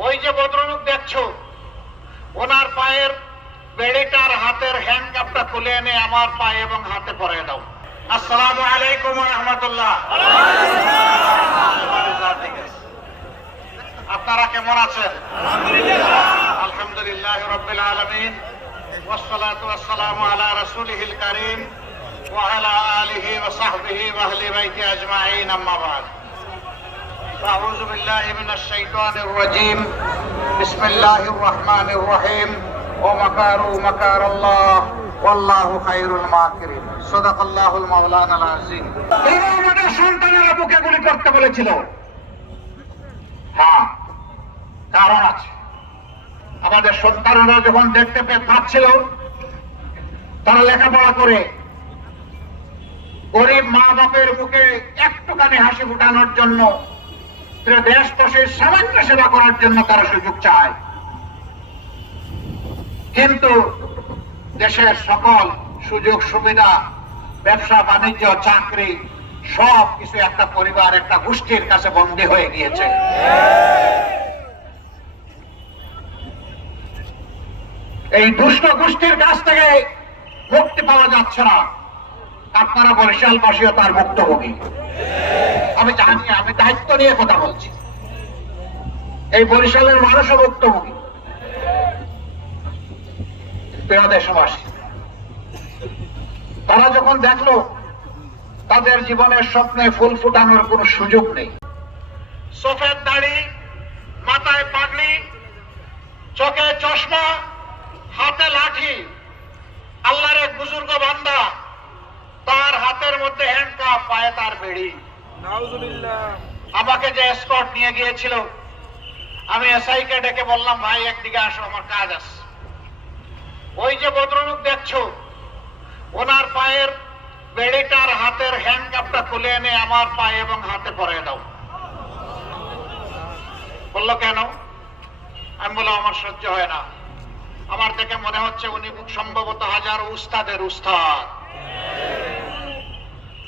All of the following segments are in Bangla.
ওই যে ভদ্রলোক দেখছো ওনার পায়ের বেড়িটার হাতের হ্যান্ডকাপটা খুলে এনে আমার পায়ে এবং হাতে পরে দাও আসসালামু আলাইকুম রহমতুল্লাহ আপনারা কেমন আছেন আলহামদুলিল্লাহ রবিল আলমিন والصلاة والسلام على رسوله الكريم وعلى آله وصحبه وأهل بيته أجمعين أما بعد أعوذ بالله من الشيطان الرجيم بسم الله الرحمن الرحيم ومكروا مكر الله والله خير الماكرين صدق الله المولانا العظيم এরা আমাদের সন্তানেরা বুকে গুলি করতে বলেছিল হ্যাঁ কারণ আছে আমাদের সন্তানেরা যখন দেখতে পেয়ে পাচ্ছিল তারা লেখাপড়া করে গরিব মা বাপের মুখে একটুখানি হাসি ফুটানোর জন্য তারা দেশ দেশের সামান্য সেবা করার জন্য তারা সুযোগ চায়। কিন্তু দেশের সকল সুযোগ, সুবিধা, ব্যবসা, বাণিজ্য, চাকরি, সব কিছু একটা পরিবার, একটা গোষ্ঠীর কাছে বন্দী হয়ে গিয়েছে। এই দুষ্ট গোষ্ঠীর কাছ থেকে মুক্তি পাওয়া যাচ্ছে না। আপনারা বরিশালবাসীও তার ভুক্তভোগী আমি জানি, আমি দায়িত্ব নিয়ে কথা বলছি। এই বরিশালের মানুষও ভুক্তভোগী। প্রিয় দেশবাসী, তারা যখন দেখল তাদের জীবনের স্বপ্নে ফুল ফুটানোর কোনো সুযোগ নেই। সফেদ দাড়ি, মাথায় পাগড়ি চোখে চশমা, হাতে লাঠি, আল্লাহর এক বুজুর্গ বান্দা, তার হাতের মধ্যে হ্যান্ডকাপ পায়ে তার বেড়ি। আমাকে যে স্কট নিয়ে গিয়েছিল, আমি এসআই কে ডেকে বললাম, ভাই, একদিকে আসো, আমার কাজ আছে। ওই যে ভদ্রলোক দেখছ, ওনার পায়ের বেড়িটার হাতের হ্যান্ডকাপটা খুলে এনে আমার পায়ে এবং হাতে পরে দাও। বলল, কেন? আমি বললাম, আমার সহ্য হয় না। আমার দেখে মনে হচ্ছে উনি সম্ভবত হাজার উস্তাদের উস্তাদ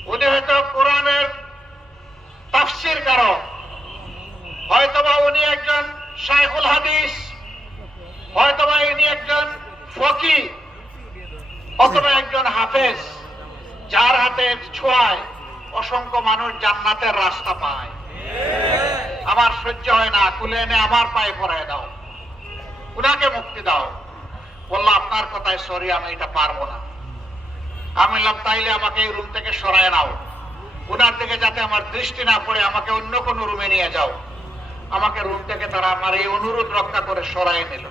উনি হয়তো কোরআনের তাফসির কারক হয়তোবা উনি একজন শাইখুল হাদিস, হয়তোবা ইনি একজন ফকি অথবা একজন হাফেজ, যার হাতে ছোঁয়ায় অসংখ্য মানুষ জান্নাতের রাস্তা পায়। আমার সহ্য হয় না তুলে এনে আমার পায়ে পরায় দাও। উনাকে মুক্তি দাও। বলল, আপনার কথায় সরি আমি এটা পারব না। আমি বললাম, তাইলে আমাকে এই রুম থেকে সরায় নাও। উনার দিকে যাতে আমার দৃষ্টি না পড়ে, আমাকে অন্য কোনো রুমে নিয়ে যাও। আমাকে রুম থেকে তারা আমার এই অনুরোধ রক্ষা করে সরাই নিল।